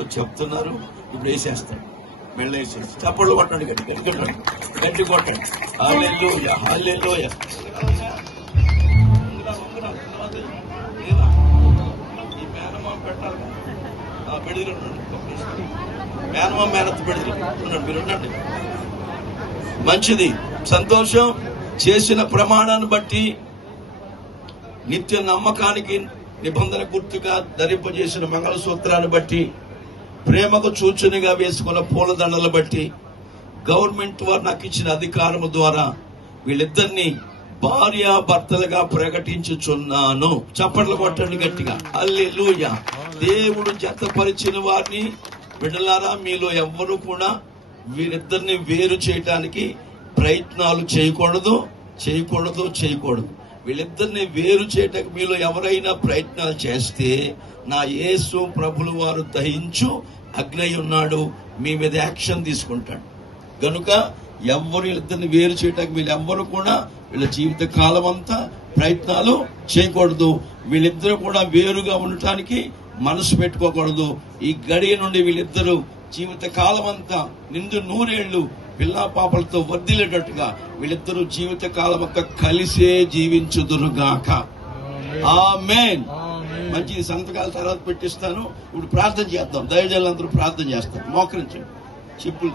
ఏదో చెప్తున్నారు, ఇప్పుడు వేసేస్తారు, మెళ్ళ వేసేసి చప్పట్లు కొట్టండి, గట్టి గట్టి కొట్టండి, గట్టి కొట్టండి. హల్లెలూయా, హల్లెలూయా. ఈ మేనమామ పెట్టాలి, పెడిదిరు మేనమామ మేనత్త పెడిదిరు ఉన్నాడు, మీరు ఉండండి. మంచిది, సంతోషం. చేసిన ప్రమాణాన్ని బట్టి నిత్య నమ్మకానికి నిబంధన గుర్తుగా ధరింపజేసిన మంగళసూత్రాన్ని బట్టి, ప్రేమకు సూచనగా వేసుకున్న పూలదండలు బట్టి, గవర్నమెంట్ వారు నాకు ఇచ్చిన అధికారము ద్వారా వీళ్ళిద్దరిని భార్యాభర్తలుగా ప్రకటించుచున్నాను. చప్పట్లు కొట్టండి గట్టిగా. హల్లెలూయా. దేవుడు జతపరిచిన వారిని బిడ్డలారా, మీలో ఎవ్వరూ కూడా వీరిద్దరిని వేరు చేయటానికి ప్రయత్నాలు చేయకూడదు. వీళ్ళిద్దరిని వేరు చేయటానికి మీలో ఎవరైనా ప్రయత్నాలు చేస్తే నా యేసు ప్రభులు వారు దహించు అగ్ని ఉన్నాడు, మీ మీద యాక్షన్ తీసుకుంటాడు. గనుక ఎవ్వరు వీళ్ళిద్దరిని వేరు చేయటానికి వీళ్ళెవ్వరు కూడా వీళ్ళ జీవిత కాలం అంతా ప్రయత్నాలు చేయకూడదు. వీళ్ళిద్దరూ కూడా వేరుగా ఉండటానికి మనసు పెట్టుకోకూడదు. ఈ గడియ నుండి వీళ్ళిద్దరూ జీవిత కాలం అంతా నిండు నూరేళ్లు పిల్లా పాపలతో వర్ధిల్లేటట్టుగా వీళ్ళిద్దరూ జీవిత కాలం అంతా కలిసే జీవించుదురుగాక. ఆమేన్. మంచి సంతకాల తర్వాత పెట్టిస్తాను. ఇప్పుడు ప్రార్థన చేద్దాం. దైవజనులందరూ ప్రార్థన చేస్తారు. మోకరించండి, చెప్పులు